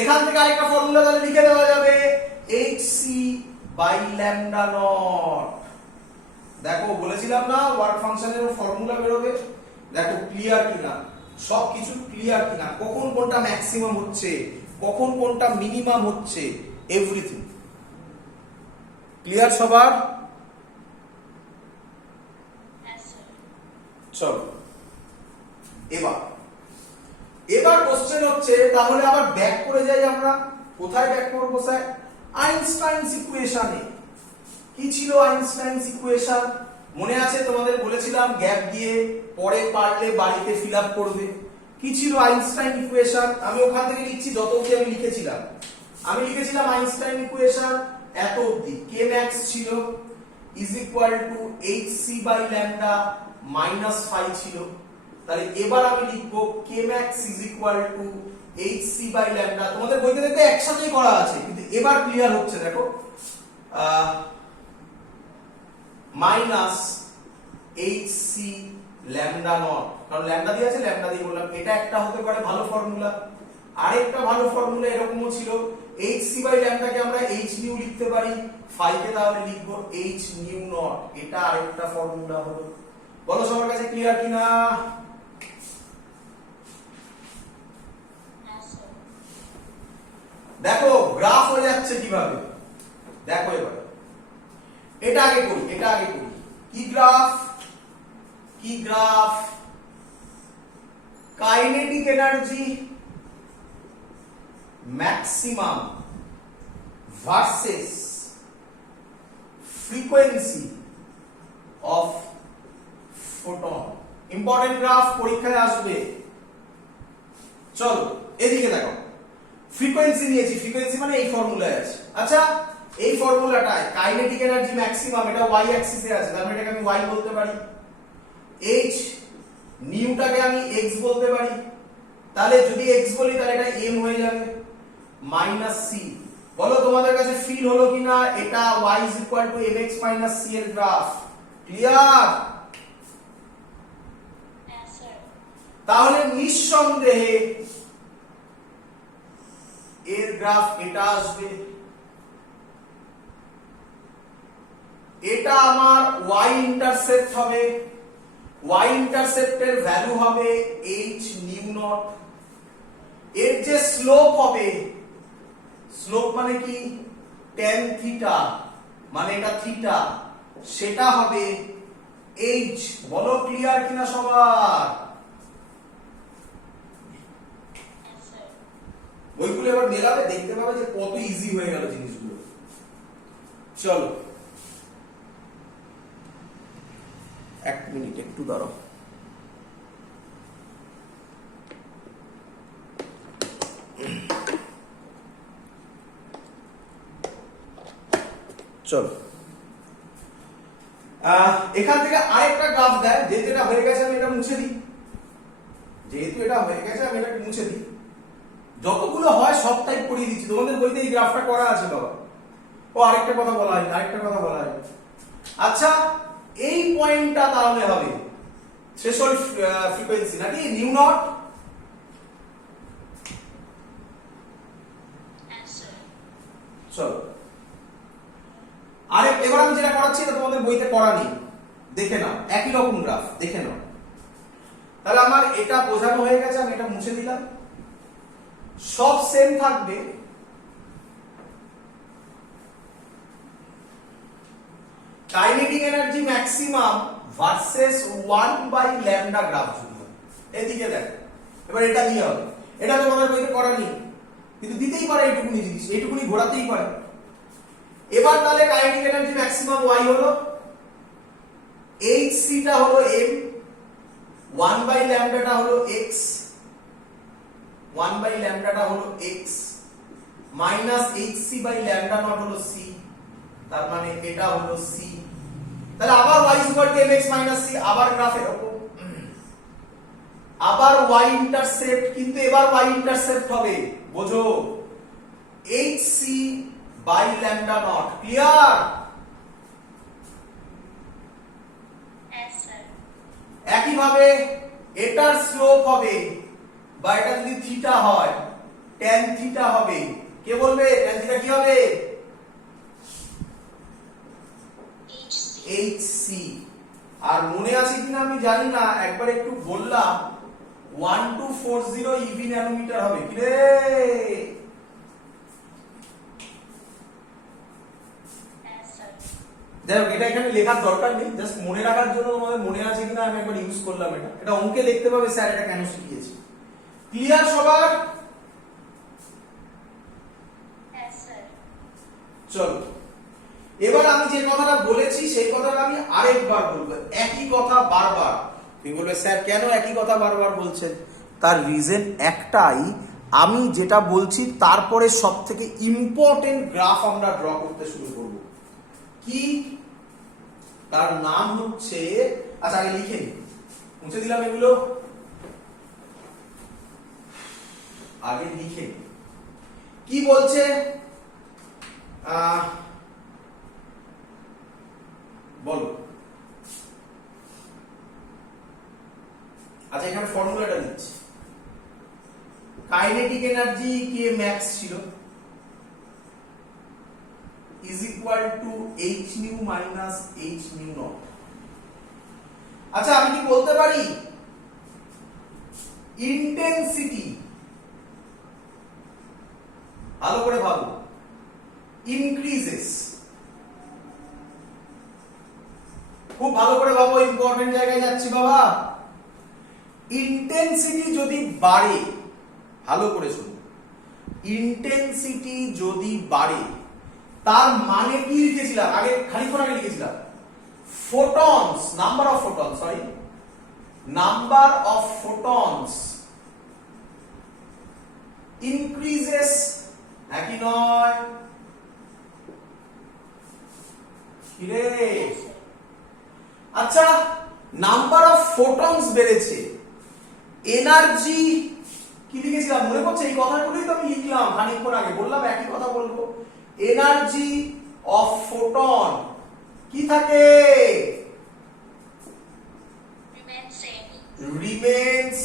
এখান থেকে আরেকটা ফর্মুলা তাহলে লিখে দেওয়া যাবে hc বাই ল্যামডা নট। দেখো বলেছিলাম না ওয়ার্ক ফাংশনের ফর্মুলা বেরোবে। দেখো ক্লিয়ার কিনা, সবকিছু ক্লিয়ার কিনা, কখন কোনটা ম্যাক্সিমাম হচ্ছে, কখন কোনটা মিনিমাম হচ্ছে, এভরিথিং ক্লিয়ার সবার? চলো এবার কোশ্চেন হচ্ছে, তাহলে আবার ব্যাক করে যাই আমরা। কোথায় ব্যাক করব স্যার? আইনস্টাইনস ইকুয়েশনে। কি ছিল আইনস্টাইনস ইকুয়েশন? মনে আছে তোমাদের বলেছিলাম গ্যাপ দিয়ে পরে পারলে বাড়িতে ফিল আপ করবে। কি ছিল আইনস্টাইন ইকুয়েশন? আমি ওখান থেকে লিখছি যত অবধি আমি লিখেছিলাম। আমি লিখেছিলাম আইনস্টাইন ইকুয়েশন এত অবধি k max ছিল is equal to hc by lambda minus phi ছিল। তাহলে এবার আমি লিখব k max is equal to hc by lambda. তোমাদের বইতে দেখবে একসাথেই করা আছে, কিন্তু এবার ক্লিয়ার হচ্ছে। দেখো মাইনাস hc ল্যামডা নট, কারণ ল্যামডা দিয়ে আছে, ল্যামডা দিয়ে বললাম। এটা একটা হতে পারে ভালো ফর্মুলা। আরেকটা ভালো ফর্মুলা এরকমও ছিল, hc বাই ল্যামডাকে আমরা h নিউ লিখতে পারি, ফাই কে তাহলে লিখব h নিউ নট। এটা আরেকটা ফর্মুলা হলো। বলো সবার কাছে ক্লিয়ার কিনা? দেখো গ্রাফ হয়ে যাচ্ছে কিভাবে, দেখো এবার এটা আগে করি। কি graph? Kinetic energy maximum versus frequency of photon. Important graph, পরীক্ষায় আসবে। চলো এদিকে দেখো, ফ্রিকোয়েন্সি নিয়েছি, ফ্রিকোয়েন্সি মানে এই ফর্মুলায় আছে। আচ্ছা এই ফর্মুলাটায় কাইনেটিক এনার্জি ম্যাক্সিমাম, এটা y অ্যাক্সিসে আছে, তার মানে এটাকে আমি y বলতে পারি। h নিউটাকে আমি x বলতে পারি। তাহলে যদি x বলি তাহলে এটা m হয়ে যাবে মাইনাস c। বলো তোমাদের কাছে ফিল হলো কিনা এটা y mx c এর গ্রাফ? ক্লিয়ার? তাহলে নিঃসন্দেহে এর গ্রাফ এটা আসবে। এটা আমার y ইন্টারসেপ্ট হবে, y ইন্টারসেপ্টের ভ্যালু হবে h নিউ নট। এর যে স্লোপ হবে, স্লোপ মানে কি tan থিটা, মানে এটা থিটা, সেটা হবে h। বলো ক্লিয়ার কিনা সবার? বইগুলো এবার মেলাবে, দেখতে পাবে যে কত ইজি হয়ে গেল জিনিসগুলো। চলো এক মিনিট একটু দাঁড়াও। চলো এখান থেকে আরেকটা গ্রাফ দেয়। যেহেতু এটা হয়ে গেছে আমি এটা মুছে দিই, যতগুলো হয় সব টাইপ করিয়ে দিচ্ছি। তোমাদের বইতে এই গ্রাফটা করা আছে বাবা। ও আরেকটা কথা বলা হয়। আচ্ছা এই পয়েন্টটা তাহলে হবে থ্রেশহোল্ড ফ্রিকোয়েন্সি নাকি নিউ নট? চলো আরে এবার আমি যেটা করাচ্ছি এটা তোমাদের বইতে করা নেই, দেখে নাও। একই রকম গ্রাফ, দেখে নাও। তাহলে আমার এটা বোঝানো হয়ে গেছে, আমি এটা মুছে দিলাম। সব সেম থাকবে। Kinetic energy maximum versus 1 by lambda graph জন্য। এদিকে দেখো, এবার এটা দিয়ে হবে। এটা তোমাদের বইতে করা নেই, কিন্তু দিতেই পারে এইটুকুনি জিনিস, এইটুকুনি ঘোরাতেই পারে। এবার তাহলে কাইনেটিক এনার্জি ম্যাক্সিমাম y হলো, hc টা হলো m, 1 বাই ল্যামডাটা হলো x, 1 বাই ল্যামডাটা হলো x minus hc by lambda not হলো c, তার মানে এটা হলো c। তাহলে আবার y mx c, আবার গ্রাফ এরকম, আবার y ইন্টারসেপ্ট, কিন্তু এবার y ইন্টারসেপ্ট হবে বোঝো hc by lambda not. Clear? একইভাবে এটার স্লোপ হবে, বা এটা যদি থিটা হয় tan থিটা হবে। কে বলবে tan থিটা কি হবে? hc। আর মনে আছে কিনা আমি জানি না, একবার একটু বললাম 1240 ইভি ন্যানোমিটার হবে। কি রে? যাই হোক, এটা এখানে লেখার দরকার নেই, জাস্ট মনে রাখার জন্য তোমাদের মনে আছে কিনা আমি একবার ইউজ করলাম। এটা অঙ্কে লিখতে পাবে স্যার এটা কেন শিখিয়েছি। ক্লিয়ার সবার? চলো এবার আমি যে কথাটা বলেছি সেই কথাটা আমি আরেকবার বলবো, একই কথা বারবার। তুমি বলবে স্যার কেন একই কথা বারবার বলছেন? তার রিজন একটাই, আমি যেটা বলছি তারপরে সব থেকে ইম্পর্টেন্ট গ্রাফ আমরা ড্র করতে শুরু করব। কি? তার নাম হচ্ছে, আচ্ছা আগে লিখে নি, মুছে দিলাম এগুলো, আগে লিখে নি। কি বলছে? বলো। আচ্ছা এখানে ফর্মুলাটা দিচ্ছি। কাইনেটিক এনার্জি কে ম্যাক্স ছিল is equal to h nu minus h nu naught। আচ্ছা আমি কি বলতে পারি ইন্টেন্সিটি, ভালো করে ভাবো, ইনক্রিজেস, খুব ভালো করে ভাবো, ইম্পর্টেন্ট জায়গায় যাচ্ছি বাবা। ইন্টেন্সিটি যদি বাড়ে, ভালো করে শুনো, ইন্টেন্সিটি যদি বাড়ে তার মানে কি লিখেছিলাম আগে, খানিকক্ষণ আগে লিখেছিলাম photons, number of photons, sorry number of photons increases, নাকি নয়? কি রে? আচ্ছা নাম্বার অফ ফোটনস বেড়েছে, এনার্জি কি লিখেছিলাম মনে পড়ছে? এই কথাগুলোই তো আমি লিখলাম খানিকক্ষণ আগে, বললাম একই কথা বলবো। এনার্জি অফ ফোটন কি থাকে? রিমেন্স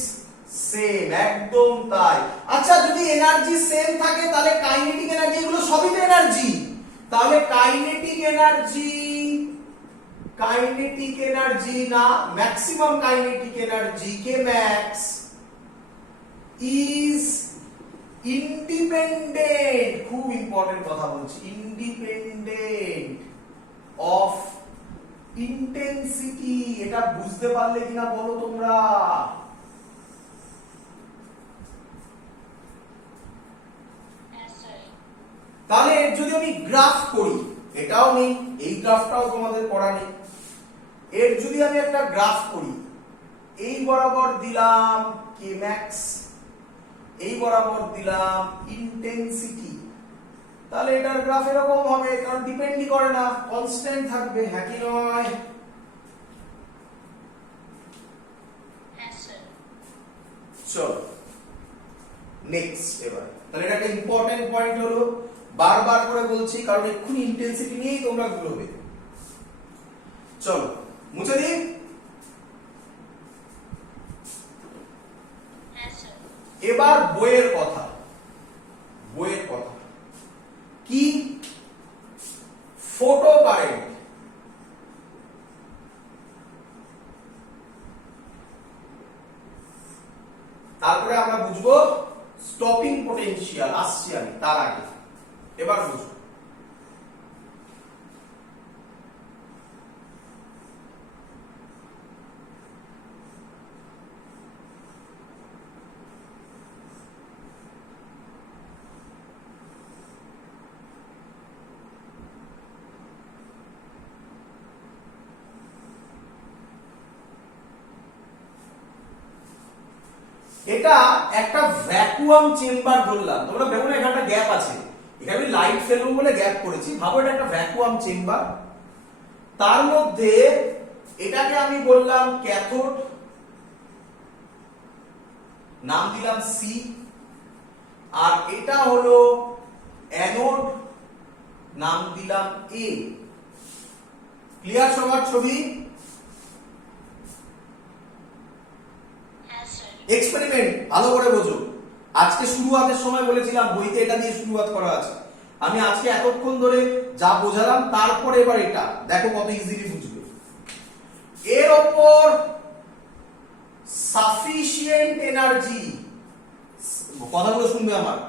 সেম, একদম তাই। আচ্ছা যদি এনার্জি সেম থাকে তাহলে কাইনেটিক এনার্জি, এগুলো সবই তো এনার্জি, তাহলে কাইনেটিক এনার্জি না maximum kinetic energy K max is independent, খুব ইম্পর্টেন্ট কথা বলছি, ইন্ডিপেন্ডেন্ট অফ ইন্টেন্সিটি। এটা বুঝতে পারলে কিনা বলো তোমরা? তাহলে এর যদি আমি গ্রাফ করি, এটাও নেই, এই গ্রাফটাও তোমাদের পড়া নেই, এর যদি আমি একটা গ্রাফ করি, এই বরাবর দিলাম কে ম্যাক্স, এই বরাবর দিলাম ইন্টেন্সিটি, তাহলে এটার গ্রাফ এরকম হবে, কারণ ডিপেন্ডই করে না, কনস্ট্যান্ট থাকবে, হ্যাঁ কি নয়? চলো নেক্সট। এবার তাহলে এটা একটা ইম্পর্টেন্ট পয়েন্ট হলো, বারবার করে বলছি কারণ এক্ষুনি ইন্টেন্সিটি নিয়েই তোমরা ঘুরবে। চলো মুছে দিই। এবার বইয়ের কথা, বইয়ের কথা কি? ফোটো কারেন্ট, তারপরে আমরা বুঝবো স্টপিং পোটেনশিয়াল, আসছি আমি তার আগে, এবার বুঝবো। এটা একটা ভ্যাকুয়াম চেম্বার ধরলাম, তোমরা ভেবো না এখানে গ্যাপ আছে, এখানে আমি লাইট ফেলবো বলে গ্যাপ করেছি, ভাবো এটা একটা ভ্যাকুয়াম চেম্বার, তার মধ্যে এটাকে আমি বললাম ক্যাথোড, নাম দিলাম সি, আর এটা হলো অ্যানোড, নাম দিলাম এ। ক্লিয়ার সবার ছবি? এক্সপেরিমেন্ট ভালো করে বোঝো, আজকে শুরুয়াতের সময় বলেছিলাম বইতে এটা দিয়ে শুরুয়াত করা আছে, আমি আজকে এতক্ষণ ধরে যা বোঝালাম তারপরে এবার এটা দেখো কত ইজিলি বুঝবে। এর ওপর সাফিসিয়েন্ট এনার্জি, কথাগুলো শুনবে আমার,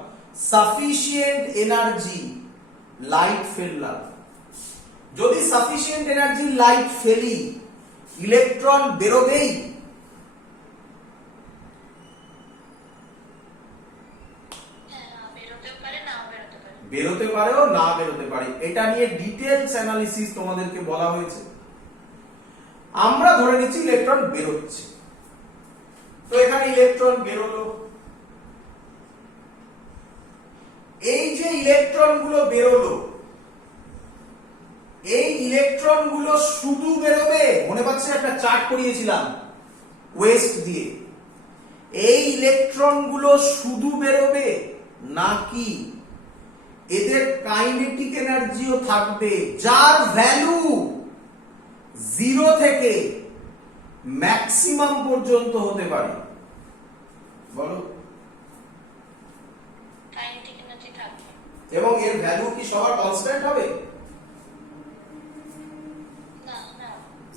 সাফিসিয়েন্ট এনার্জি লাইট ফেললাম। যদি সাফিসিয়েন্ট এনার্জি লাইট ফেলি ইলেকট্রন বেরোবেই, বেরোতে পারেও না বেরোতে পারে, এটা নিয়ে ডিটেইলস অ্যানালিসিস তোমাদেরকে বলা হয়েছে। আমরা ধরে নিচ্ছি ইলেকট্রন বেরোচ্ছে, তো এখানে ইলেকট্রন বেরোলো। এই যে ইলেকট্রন গুলো বেরোলো, এই ইলেকট্রন গুলো শুধু বেরোবে, মনে পাচ্ছে একটা চার্ট করিয়েছিলাম ওয়েস্ট দিয়ে, এই ইলেকট্রন গুলো শুধু বেরোবে নাকি এদের কাইনেটিক এনার্জিও থাকবে, যার ভ্যালু 0 থেকে ম্যাক্সিমাম পর্যন্ত হতে পারে? বলো। কাইনেটিক এনার্জি থাকবে এবং এর ভ্যালু কি সবার কনস্ট্যান্ট হবে? না না,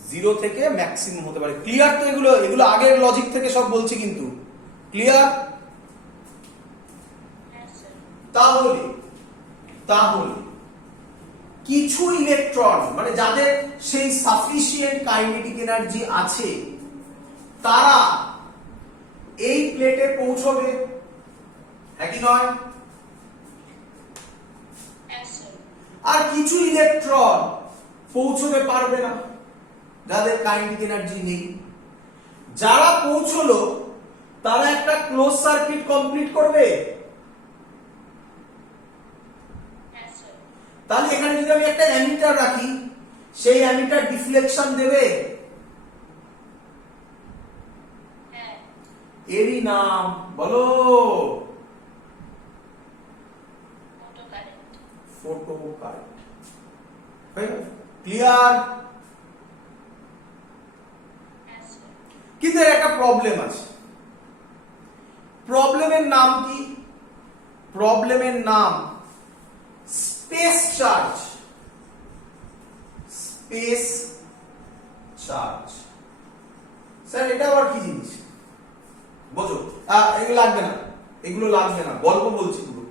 0 থেকে ম্যাক্সিমাম হতে পারে। ক্লিয়ার তো? এগুলো এগুলো আগের লজিক থেকে সব বলছি, কিন্তু ক্লিয়ার? হ্যাঁ স্যার। তাহলে কিছু ইলেকট্রন মানে যাদের সেই সাফিসিয়েন্ট কাইনেটিক এনার্জি আছে তারা এই প্লেটে পৌঁছবে, হ্যাঁ কি নয়? হ্যাঁ স্যার। আর কিছু ইলেকট্রন পৌঁছতে পারবে না, যাদের কাইনেটিক এনার্জি নেই। যারা পৌঁছলো তারা একটা ক্লোজ সার্কিট কমপ্লিট করবে। হ্যাঁ স্যার। তাহলে এখানে যদি আমি একটা অ্যামিটার রাখি, সেই অ্যামিটার ডিফ্লেকশন দেবে। হ্যাঁ। এরই নাম বলো photo current. Photo current. Clear? হ্যাঁ স্যার। কিন্তু এর একটা প্রবলেম আছে। প্রবলেমের নাম কি? প্রবলেমের নাম space charge. Space charge. Sir এটা আবার কি জিনিস বোঝো? এগুলো লাগবে না, এগুলো লাগবে না, গল্প বলছি পুরো।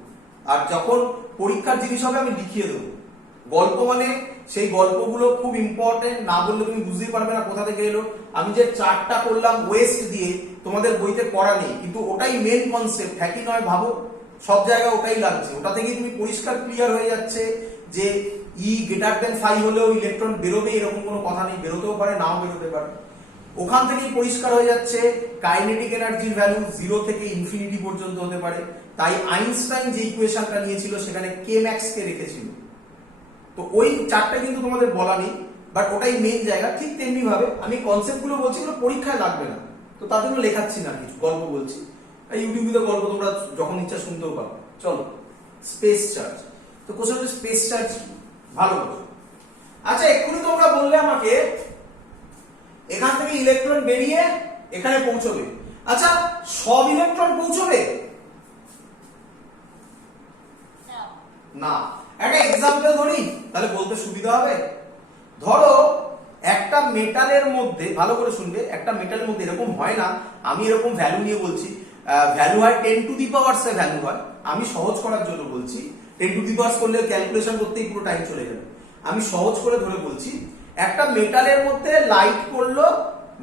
আর যখন পরীক্ষার জিনিস হবে আমি লিখিয়ে দেবো। গল্প মানে সেই গল্পগুলো খুব ইম্পর্টেন্ট, না বললে তুমি বুঝতেই পারবে না কোথা থেকে এলো। আমি যে চার্টটা করলাম ওয়েস্ট দিয়ে, তোমাদের বইতে পড়া নেই, কিন্তু ওটাই মেন কনসেপ্ট, হ্যাঁ কি নয় ভাবো? সব জায়গায় ওটাই লাগছে, ওটা থেকে তুমি পরিষ্কার ক্লিয়ার হয়ে যাচ্ছে যে ই গ্রেটার দেন 5 হলেও ইলেকট্রন বেরোবে এরকম কোনো কথা নেই, বেরোতেও পারে নাও বেরোতে পারে। ওখান থেকেই পরিষ্কার হয়ে যাচ্ছে কাইনেটিক এনার্জির ভ্যালু 0 থেকে ইনফিনিটি পর্যন্ত হতে পারে। তাই আইনস্টাইন যে ইকুয়েশনটা নিয়েছিল সেখানে কে ম্যাক্স কে রেখেছিল। তো ওই চারটা কিন্তু তোমাদের বলা নেই, বাট ওটাই মেইন জায়গা। ঠিক তেমনি ভাবে আমি কনসেপ্টগুলো বলছি, এগুলো পরীক্ষায় লাগবে না, তো তার জন্য লেখাচ্ছি না কিছু, গল্প বলছি। ইউটিউবে গল্প তোমরা যখন ইচ্ছা শুনতেও পারো। চলো, স্পেস চার্জ। তো কোশ্চেন হচ্ছে স্পেস চার্জ ভালো কথা। আচ্ছা, এক্ষুনি তোমরা বললে আমাকে এখান থেকে ইলেকট্রন বেরিয়ে এখানে পৌঁছবে। আচ্ছা, সব ইলেকট্রন পৌঁছবে না? একটা এক্সাম্পল ধরি, তাহলে বলতে সুবিধা হবে। ধরো একটা মেটালের মধ্যে, ভালো করে শুনবে, একটা মেটালের মধ্যে এরকম হয় না, আমি এরকম ভ্যালু নিয়ে বলছি, ভ্যালু হয় 10 টু দি পাওয়ার ভ্যালু হয়, আমি সহজ করার জন্য বলছি। 10 টু দি পাওয়ার করলে ক্যালকুলেশন করতেই পুরো টাইম চলে যাবে, আমি সহজ করে ধরে বলছি। একটা মেটালের মধ্যে লাইট পড়লো,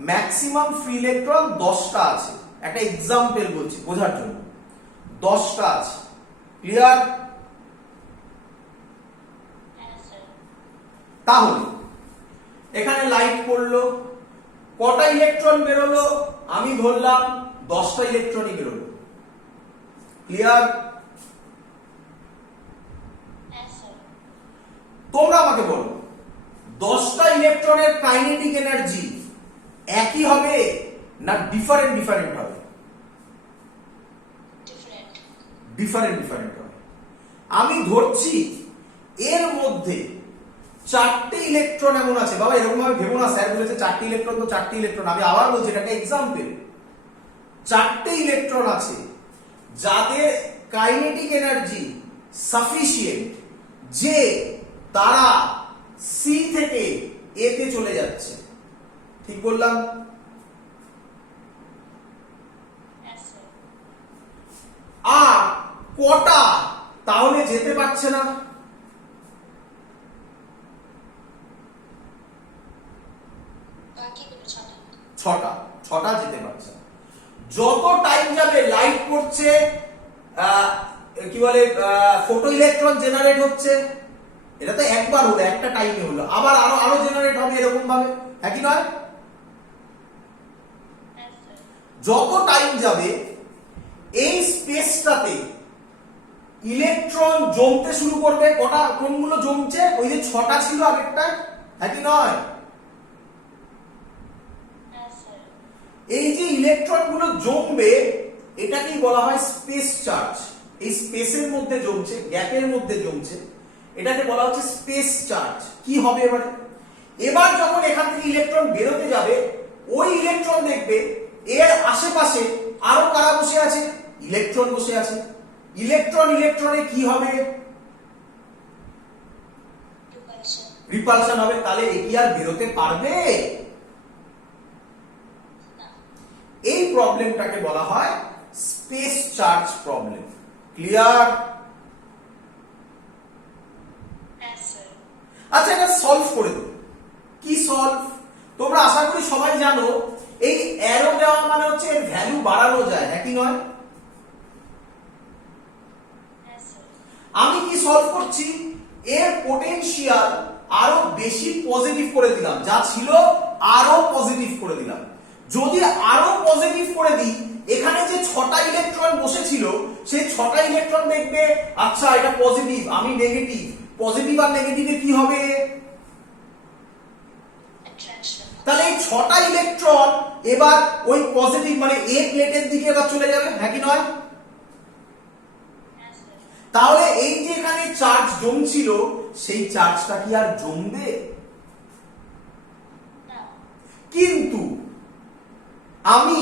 ম্যাক্সিমাম ফ্রি ইলেকট্রন 10টা আছে। একটা এক্সাম্পল বলছি বোঝার জন্য, 10টা আছে। ক্লিয়ার? তাহলে এখানে লাইট পড়লো, কটা ইলেকট্রন বেরোলো? আমি ধরলাম 10টা ইলেকট্রনই বেরোলো। ক্লিয়ার? তোমরা আমাকে বলো, 10টা ইলেকট্রনের কাইনেটিক এনার্জি একই হবে না ডিফারেন্ট ডিফারেন্ট হবে? ডিফারেন্ট ডিফারেন্ট হবে। আমি ধরছি এর মধ্যে 4টে ইলেকট্রন এমন আছে। বাবা এরকম ভাবে ভেবো না, স্যার বলেছে 4টে ইলেকট্রন তো 4টে ইলেকট্রন। আমি আবার বলছি, এটা একটা এক্সাম্পল। 4টে ইলেকট্রন আছে, যাদের কাইনেটিক এনার্জি সাফিসিয়েন্ট যে তারা সি থেকে এ তে চলে যাচ্ছে। ঠিক বললাম? Yes, sir. আর কটা তাহলে যেতে পারছে না? বাকিগুলো 6টা। ছটা যেতে পারছে না। যত টাইম যাবে লাইট পড়ছে, কি বলে, ফটো ইলেকট্রন জেনারেট হচ্ছে, এটা তো একবার হলো, একটা টাইমে হলো, আবার আরো আরো জেনারেট হবে এরকম ভাবে, একই নয়? Yes, sir. যত টাইম যাবে এই স্পেসটাতে ইলেকট্রন জমতে শুরু করবে। কটা কোনগুলো জমছে? ওই যে 6টা ছিল আগেরটা, একই নয়? Yes, sir. এই যে ইলেকট্রন গুলো জমবে এটাকেই বলা হয় স্পেস চার্জ। এই স্পেসের মধ্যে জমছে, গ্যাপের মধ্যে জমছে, এটাকে বলা হচ্ছে স্পেস চার্জ। কি হবে এবারে? এবার যখন এখান থেকে ইলেকট্রন বেরোতে যাবে, ওই ইলেকট্রন দেখবে এর আশেপাশে আরো কারা বসে আছে? ইলেকট্রন বসে আছে। ইলেকট্রনে কি হবে? Repulsion. রিপালশন হবে। তাহলে এ কি আর বেরোতে পারবে? না। এই প্রবলেমটাকে বলা হয় space charge problem. Clear? Yes, sir. আচ্ছা, এটা সলভ করে দেব। কি সলভ? তোমরা আশা করি সবাই জানো এই অ্যারো দেওয়া মানে হচ্ছে এর ভ্যালু বাড়ানো যায়, একই নয়? Yes, sir. আমি কি সলভ করছি? এর পোটেনশিয়াল আরো বেশি পজিটিভ করে দিলাম, যা ছিল আরো পজিটিভ করে দিলাম। যদি আরো পজিটিভ করে দিই, এখানে যে 6টা ইলেকট্রন বসেছিল সেই 6টা ইলেকট্রন দেখবে আচ্ছা এটা পজিটিভ, আমি নেগেটিভ। পজিটিভ আর নেগেটিভে কি হবে? Attraction. তাহলে এই 6টা ইলেকট্রন এবার ওই পজিটিভ মানে এ প্লেটের দিকে এবার চলে যাবে, হ্যাঁ কি নয়? Yes, sir. তাহলে এই যে এখানে চার্জ জমছিল সেই চার্জটা কি আর জমবে? না। কিন্তু আমি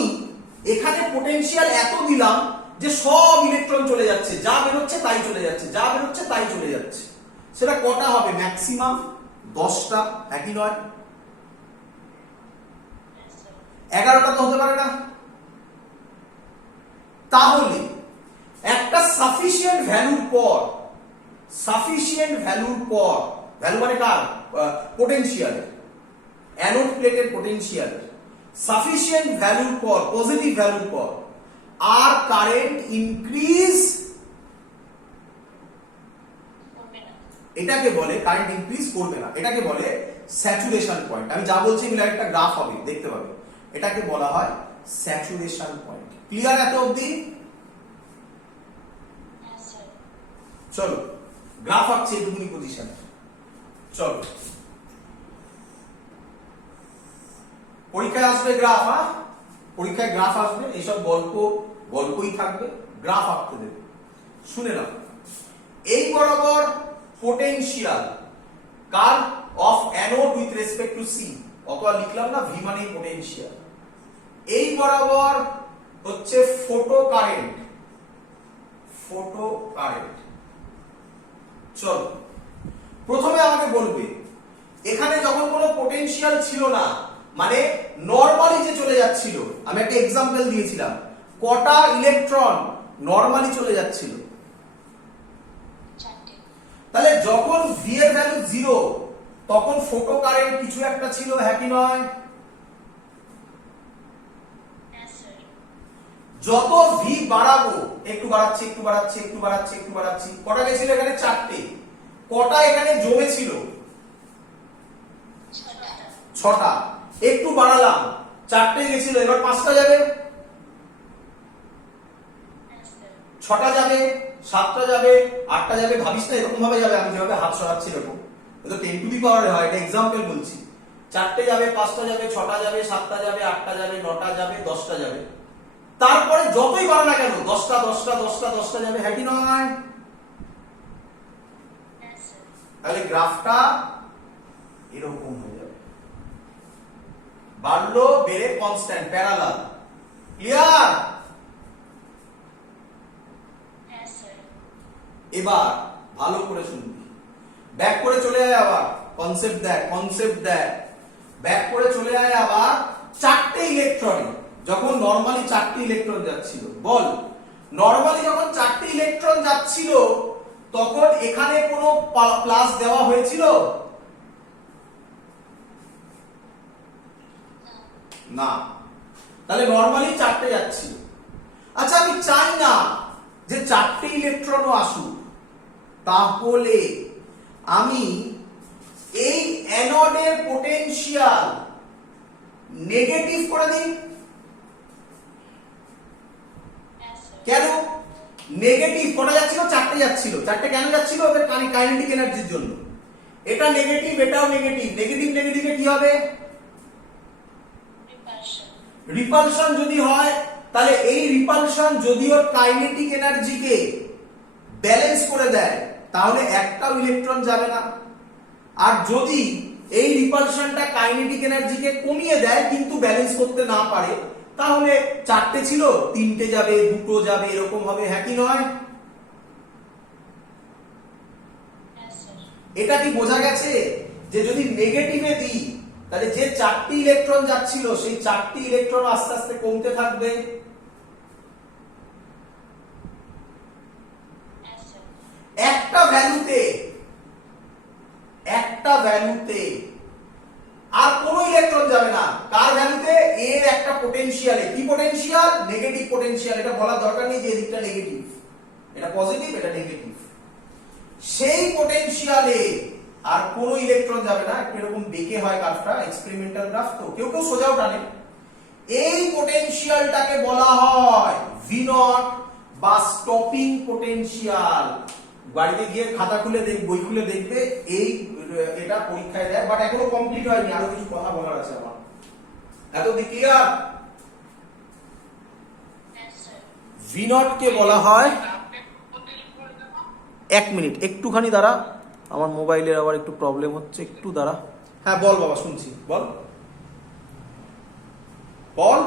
এখানে পোটেনশিয়াল এত দিলাম যে সব ইলেকট্রন চলে যাচ্ছে, যা বেরোচ্ছে তাই চলে যাচ্ছে, যা বেরোচ্ছে তাই চলে যাচ্ছে। সেটা কটা হবে? ম্যাক্সিমাম 10টা, একই নয়? Yes, sir. 11টা তো হতে পারে না। তাহলে একটা সাফিসিয়েন্ট ভ্যালুর পর, ভ্যালু মানে কার? পোটেনশিয়াল, অ্যানোড প্লেটের পোটেনশিয়াল। সাফিসিয়েন্ট ভ্যালুর পর, পজিটিভ ভ্যালুর পর আর কারেন্ট ইনক্রিজ, করবে না। এটাকে বলে কারেন্ট ইনক্রিজ করবে না, এটাকে বলে স্যাচুরেশন পয়েন্ট। আমি যা বলছি এগুলো একটা গ্রাফ হবে, দেখতে পাবে। এটাকে বলা হয় স্যাচুরেশন পয়েন্ট। ক্লিয়ার এত অবধি? Yes, sir. চলো গ্রাফ আঁকছে এটুকুনি পজিশন। চলো পরীক্ষায় আসবে গ্রাফ, হ্যাঁ পরীক্ষায় গ্রাফ আসবে, এইসব গল্পই থাকবে, গ্রাফ আঁকতে দেবে। শুনে নাও, এই বরাবর পোটেনশিয়াল কার? Of anode with respect to C, অত আর লিখলাম না, ভি মানে পোটেনশিয়াল। এই বরাবর হচ্ছে ফোটো কারেন্ট। চলো প্রথমে আমাকে বলবে এখানে যখন কোনো পোটেনশিয়াল ছিল না, মানে নরমালি যে চলে যাচ্ছিল, আমি একটা এক্সাম্পল দিয়েছিলাম, কটা ইলেকট্রন নরমালি চলে যাচ্ছিল? 4টে। তাহলে যখন ভি এর ভ্যালু 0 তখন ফোটো কারেন্ট কিছু একটা ছিল, হ্যাঁ কি নয়? Yes, sir. যত ভি বাড়াবো, একটু বাড়াচ্ছি, কটা গেছিল এখানে? 4টে। কটা এখানে জমেছিল? 6টা। 6টা। একটু বাড়ালাম, 4টে গেছিল, এবার 5টা যাবে, Yes, sir. 6টা যাবে, 7টা যাবে, 8টা যাবে। ভাবিস না এরকম ভাবে যাবে, আমি যেভাবে হাত সরাচ্ছি এরকম, এটা 10 টু দি পাওয়ার হয়, এটা এক্সাম্পল বলছি। 4টে যাবে, 5টা যাবে, 6টা যাবে, 7টা যাবে, 8টা যাবে, 9টা যাবে, 10টা যাবে। তারপরে যতই বাড়া না কেন 10টা যাবে, হ্যাঁ কি নয়? Yes, sir. তাহলে গ্রাফটা এরকম হয়ে যাবে, বাড়লো বেড়ে কনস্ট্যান্ট প্যারালাল। ক্লিয়ার? এবার ভালো করে শুনবি, ব্যাক করে চলে আয় আবার, কনসেপ্ট দেখ, ব্যাক করে চলে আয় আবার চারটে ইলেকট্রনে, যখন নরমালি চারটে ইলেকট্রন যাচ্ছিল, বল নরমালি যখন চারটে ইলেকট্রন যাচ্ছিল তখন এখানে কোনো প্লাস দেওয়া হয়েছিল? না। তাহলে নরমালি চারটে যাচ্ছিল। আচ্ছা আমি চাই না যে চারটে ইলেকট্রনও আসুক, তাহলে আমি এই অ্যানোডের পোটেনশিয়াল নেগেটিভ করে দিই। Yes, sir. কেন নেগেটিভ? কটা যাচ্ছিল? চারটে যাচ্ছিল। চারটে কেন যাচ্ছিল? ওদের কাইনেটিক এনার্জির জন্য। এটা নেগেটিভ, এটাও নেগেটিভ, নেগেটিভে কি হবে? Repulsion. রিপালশন যদি হয়, তাহলে এই রিপালশন যদি ওর কাইনেটিক এনার্জিকে ব্যালেন্স করে দেয় তাহলে একটাও ইলেকট্রন যাবে না। আর যদি এই রিপালশনটা কাইনেটিক এনার্জিকে কমিয়ে দেয় কিন্তু ব্যালেন্স করতে না পারে, তাহলে চারটে ছিল তিনটে যাবে, দুটো যাবে, এরকম হবে, হ্যাঁ কি নয়? Yes, sir. এটা কি বোঝা গেছে যে যদি নেগেটিভে দিই তাহলে যে চারটি ইলেকট্রন যাচ্ছিল সেই চারটি ইলেকট্রন আস্তে আস্তে কমতে থাকবে? Yes, sir. একটা ভ্যালুতে আর কোনো ইলেকট্রন যাবে না। কার ভ্যালুতে? এর একটা পোটেনশিয়ালে। কি পোটেনশিয়াল? Negative potential. এটা বলার দরকার নেই যে এদিকটা নেগেটিভ, এটা পজিটিভ, এটা নেগেটিভ। সেই পোটেনশিয়ালে আর কোনো ইলেকট্রন যাবে না। একটু এরকম বেঁকে হয় গ্রাফটা, এক্সপেরিমেন্টাল গ্রাফ তো, কেউ কেউ সোজাও টানে। এই পোটেনশিয়ালটাকে বলা হয় ভি নট বা স্টপিং পোটেনশিয়াল। বাড়িতে গিয়ে খাতা খুলে বই খুলে দেখবে, এই এটা পরীক্ষায় দেয়, বাট এখনো কমপ্লিট হয়নি, আরো কিছু কথা বলার আছে আমার। এত clear? Yes, sir. V not কে বলা হয়, এক মিনিট একটুখানি দাঁড়া, আমার মোবাইলের আবার একটু প্রবলেম হচ্ছে, একটু দাঁড়া। হ্যাঁ বল বাবা, শুনছি, বল বল।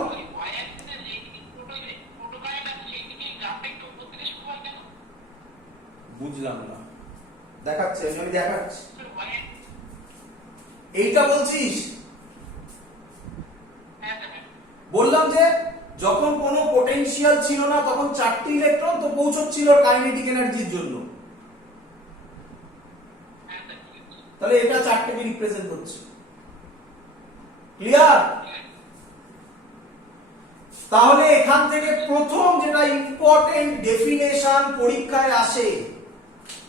বুঝলাম না, দেখাচ্ছে, আমি দেখাচ্ছি। এইটা বলছিস? বললাম যে যখন কোনো পোটেনশিয়াল ছিল না তখন চারটি ইলেকট্রন তো পৌঁছচ্ছিল কাইনেটিক এনার্জির জন্য, তাহলে এটা চারটেকে রিপ্রেজেন্ট করছে। ক্লিয়ার? তাহলে এখান থেকে প্রথম যেটা ইম্পর্টেন্ট ডেফিনেশন পরীক্ষায় আসে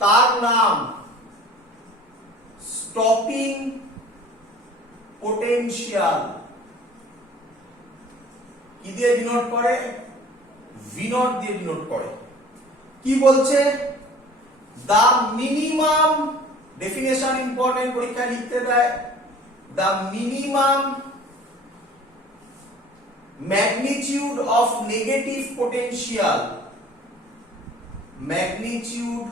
তার নাম স্টপিং পোটেনশিয়াল। কি দিয়ে ডিনোট করে? ভি নট দিয়ে ডিনোট করে। কি বলছে? দা মিনিমাম, ডেফিনেশন ইম্পর্টেন্ট, পরীক্ষায় লিখতে দেয়, দা minimum magnitude of negative potential, magnitude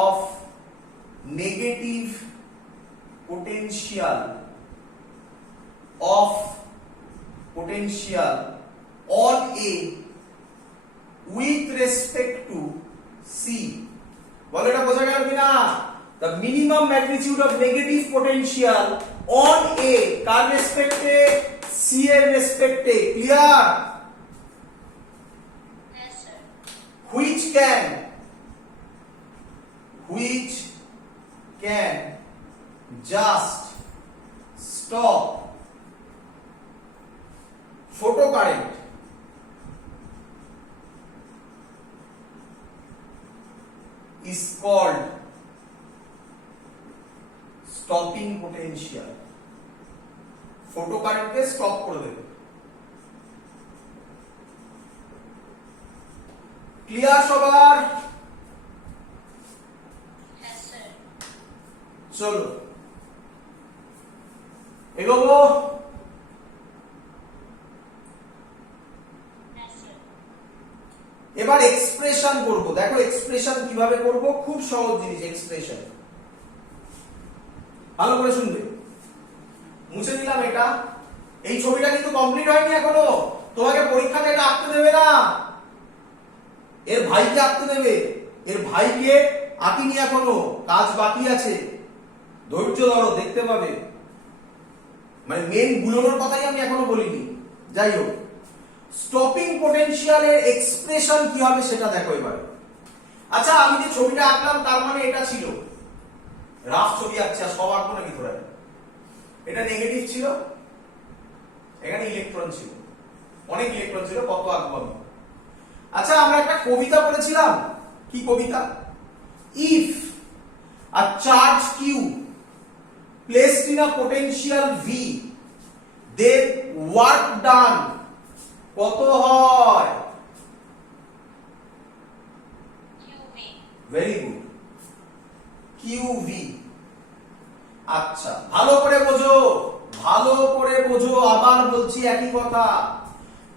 of negative potential on A with respect to C. বলো এটা বোঝা গেল কিনা? the minimum magnitude of negative potential on A car রেসপেক্টে? C এর রেসপেক্টে। Clear? Yes, sir. which can just stop photocurrent is called stopping potential. ফটোকারেন্টকে stop করে দেবে। Clear সবার? Yes, sir. চলো এগোবো। Yes, sir. এবার এক্সপ্রেশন করব। দেখো এক্সপ্রেশন কিভাবে করব, খুব সহজ জিনিস এক্সপ্রেশন। ভালো করে শুনবে। মুছে দিলাম এটা। এই ছবিটা কিন্তু কমপ্লিট হয়নি এখনো, তোমাকে পরীক্ষাতে এটা আঁকতে দেবে না, এর ভাইকে আঁকতে দেবে। এর ভাইকে আঁকিনি এখনো, কাজ বাকি আছে, ধৈর্য ধরো, দেখতে পাবে। মানে মেন গুলোর কথাই আমি এখনো বলিনি। যাই হোক, স্টপিং পোটেনশিয়ালের এক্সপ্রেশন কি হবে সেটা দেখো এবার। আচ্ছা, আমি যে ছবিটা আঁকলাম তার মানে এটা ছিল রাফ ছবি আঁকছি, আর সব আঁকবো নাকি তোরা? এটা নেগেটিভ ছিল, এখানে ইলেকট্রন ছিল, অনেক ইলেকট্রন ছিল, কত আঁকবো আমি? আচ্ছা, আমরা একটা কবিতা পড়েছিলাম, কি কবিতা? If a charge Q placed in a potential V, then work done কত হয়? QV. Very good, QV। আচ্ছা, ভালো করে বোঝো, ভালো করে বোঝো, আবার বলছি একই কথা,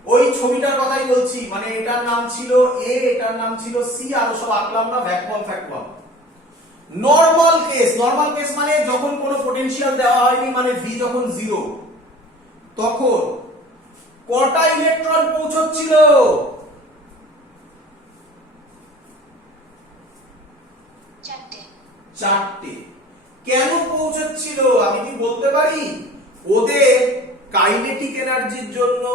ওই ছবিটার কথাই বলছি। মানে এটার নাম ছিল এ, এটার নাম ছিল সি, আর সব আঁকলাম না ভ্যাকুয়াম ফ্যাকুয়াম। নরমাল কেস মানে যখন কোনো পোটেনশিয়াল দেওয়া হয়নি, মানে ভি যখন জিরো, তখন কটা ইলেকট্রন পৌঁছচ্ছিল? চারটে। কেন পৌঁছচ্ছিল আমি কি বলতে পারি? ওদের কাইনেটিক এনার্জির জন্য।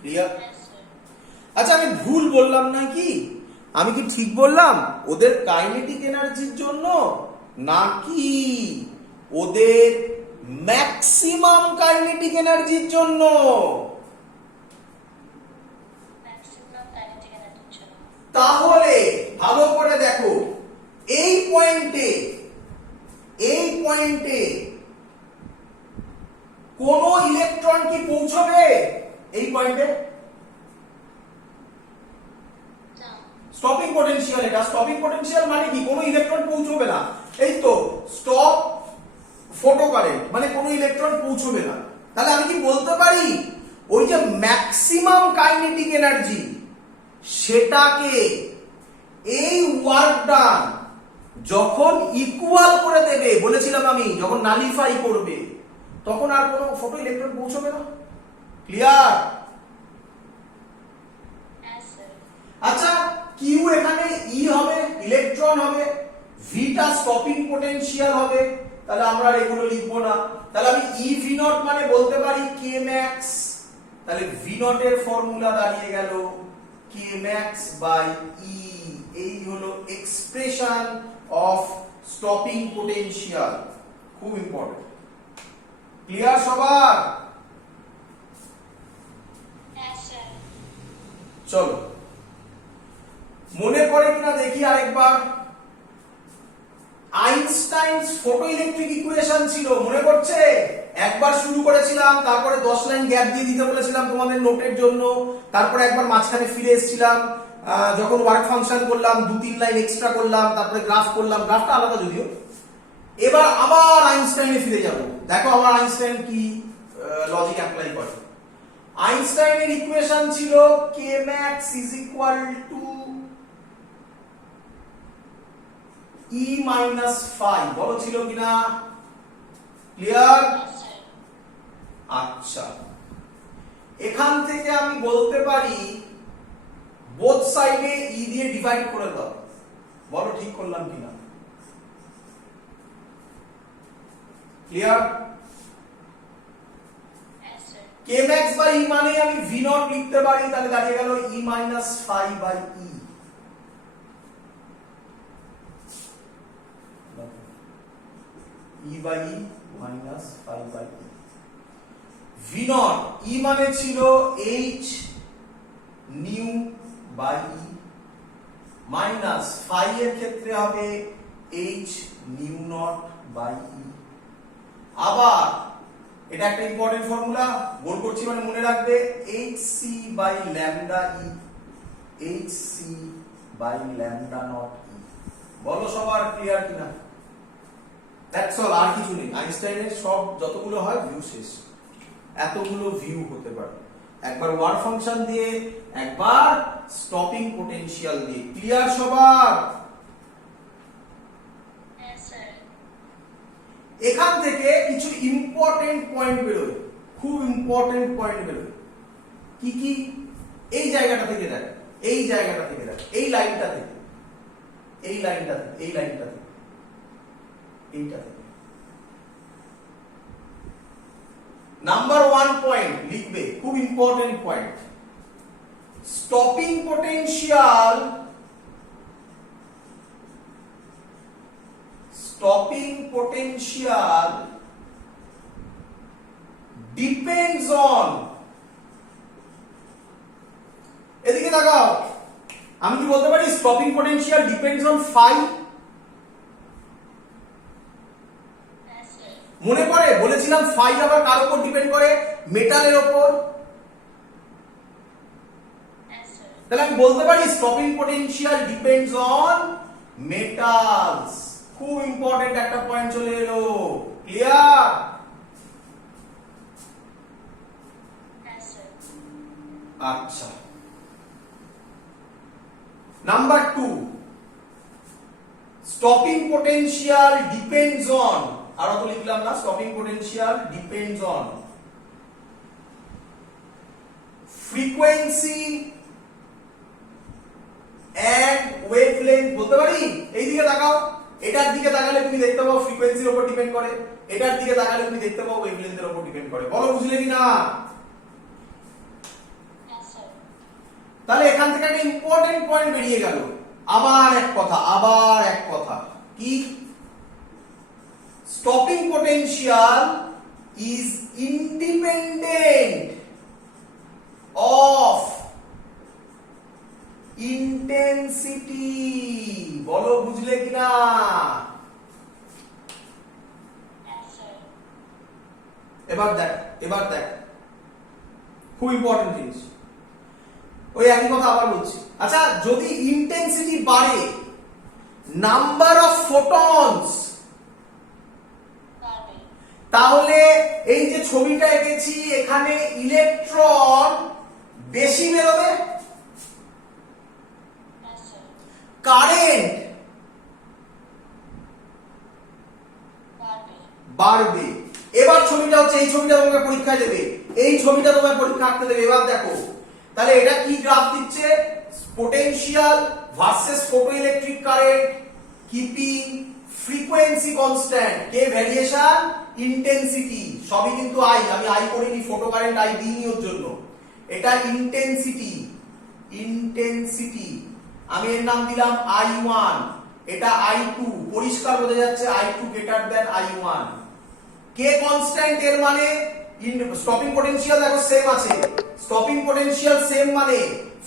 ক্লিয়ার? Yes, sir. আচ্ছা, আমি ভুল বললাম নাকি? আমি কি ঠিক বললাম? ওদের কাইনেটিক এনার্জির জন্য নাকি ওদের ম্যাক্সিমাম কাইনেটিক এনার্জির জন্য? Maximum kinetic energy ছিল। তাহলে ভালো করে দেখো, এই পয়েন্টে কোন ইলেকট্রন কি পৌঁছবে? এই পয়েন্টে না। স্টপিং পোটেনশিয়াল, এটা স্টপিং পোটেনশিয়াল মানে কি? কোনো ইলেকট্রন পৌঁছবে না। এই তো স্টপ ফটো কারেন্ট, মানে কোনো ইলেকট্রন পৌঁছবে না। তাহলে আমি কি বলতে পারি ওই যে ম্যাক্সিমাম কাইনেটিক এনার্জি, সেটাকে এই ওয়ার্ক ডান যখন ইকুয়াল করে দেবে, বলেছিলাম আমি, যখন নালিফাই করবে, তখন আর কোনো ফটো ইলেকট্রন পৌঁছবে না। ক্লিয়ার? Yes, sir. আচ্ছা, কিউ এখানে ই হবে, ইলেকট্রন হবে, ভিটা স্টপিং পোটেনশিয়াল হবে। তাহলে আমরা আর এগুলো লিখবো না। তাহলে আমি ই ভি নট মানে বলতে পারি কে ম্যাক্স। তাহলে ভি নট এর ফর্মুলা দাঁড়িয়ে গেল কে ম্যাক্স বাই ই। এই হলো এক্সপ্রেশন অফ স্টপিং পোটেনশিয়াল। খুব ইম্পর্টেন্ট। ক্লিয়ার সবার? Yes, sir. চলো, মনে পড়ে কিনা দেখি আরেকবার। আইনস্টাইনস ফটোইলেকট্রিক ইকুয়েশন ছিল, মনে পড়ছে? একবার শুরু করেছিলাম, তারপরে 10 লাইন গ্যাপ দিয়ে দিতে বলেছিলাম তোমাদের নোটের জন্য, তারপরে একবার মাঝখানে ফিরে এসেছিলাম, যখন ওয়ার্ক ফাংশন করলাম 2-3 লাইন এক্সট্রা করলাম, তারপরে গ্রাফ করলাম, গ্রাফটা আলাদা যদিও। এবার আবার আইনস্টাইনে ফিরে যাব, দেখো আবার আইনস্টাইন কি লজিক অ্যাপ্লাই করে। আইনস্টাইনের ইকুয়েশন ছিল K max is equal to E minus phi. বলো ছিল কিনা? ক্লিয়ার? Yes, sir. আচ্ছা, এখান থেকে আমি বলতে পারি বোথ সাইডে ই দিয়ে ডিভাইড করে দাও। বলো ঠিক করলাম কিনা? Clear? Yes, sir. K max by E মানে আমি ভি নট লিখতে পারি, তাহলে দাঁড়িয়ে গেল E minus phi by E. E by E minus phi by E. V not E মানে ছিল H nu by E, minus phi এর ক্ষেত্রে হবে H nu not by E. আবার এটা একটা ইম্পর্টেন্ট ফর্মুলা, গোল করছি মানে মনে রাখবে, H C by lambda E, H C by lambda not E. বলো সবার ক্লিয়ার কিনা? দ্যাটস অল, আর কিছু নেই। আইনস্টাইনের সব যতগুলো হয় ভিউ শেষ। এতগুলো ভিউ হতে পারে, একবার ওয়ার্ক ফাংশন দিয়ে, একবার স্টপিং পোটেনশিয়াল দিয়ে। ক্লিয়ার সবার? Yes, sir. এখান থেকে কিছু ইম্পর্টেন্ট পয়েন্ট বেরোয়, খুব ইম্পর্টেন্ট পয়েন্ট বেরোয়। কি কি? এই জায়গাটা থেকে দেখ, এই জায়গাটা থেকে দেখো, এই লাইনটা থেকে, এই লাইনটা থেকে, এই লাইনটা থেকে, এইটা থেকে। নাম্বার 1 পয়েন্ট লিখবে, খুব important point. Stopping potential, stopping potential depends on, এদিকে তাকাও, আমি কি বলতে পারি stopping potential depends on phi? Yes, sir. মনে পড়ে বলেছিলাম ফাই আবার কার উপর ডিপেন্ড করে? মেটালের উপর। Yes, sir. তাহলে আমি বলতে পারি stopping potential depends on metals. খুব ইম্পর্টেন্ট একটা পয়েন্ট চলে এলো, ক্লিয়ার? Yes, sir. আচ্ছা, number 2, stopping potential depends on, আরো তো লিখলাম না, stopping potential depends on frequency and wavelength. বলতে পারি এই দিকে তাকাও, এটার দিকে তাকালে তুমি দেখতে পাও ফ্রিকোয়েন্সির উপর ডিপেন্ড করে, এটার দিকে তাকালে তুমি দেখতে পাও ওয়েভলেন্থের উপর ডিপেন্ড করে। বলো বুঝলে কি না? Yes, sir. তাহলে এখান থেকে একটা ইম্পর্টেন্ট পয়েন্ট বেরিয়ে গেল। আবার এক কথা, কি? Stopping potential is independent of intensity. বলো বুঝলে কিনা? Yes, sir. এবার দেখ খুব ইম্পর্টেন্ট জিনিস, ওই একই কথা আবার বলছি। আচ্ছা, যদি ইন্টেন্সিটি বাড়ে, নাম্বার অফ ফোটনস, Copy. তাহলে এই যে ছবিটা এঁকেছি এখানে ইলেকট্রন বেশি বেরোবে, Yes, sir. Current Copy. বাড়বে। এবার ছবিটা হচ্ছে, এই ছবিটা তোমাকে পরীক্ষায় দেবে, এই ছবিটা তোমাকে পরীক্ষা আঁকতে দেবে। এবার দেখো তাহলে এটা কি গ্রাফ দিচ্ছে? Potential versus photo electric current, keeping frequency constant, কে ভ্যারিয়েশন, ইন্টেন্সিটি, সবই কিন্তু আই, আমি আই করিনি, ফটো কারেন্ট আই দিইনি ওর জন্য। এটা ইন্টেন্সিটি, আমি এর নাম দিলাম I1, এটা I2, পরিষ্কার বোঝা যাচ্ছে I2 গ্রেটার দ্যান I1। কে কনস্ট্যান্ট, এর মানে স্টপিং পোটেনশিয়াল দেখো সেম আছে, স্টপিং পোটেনশিয়াল সেম মানে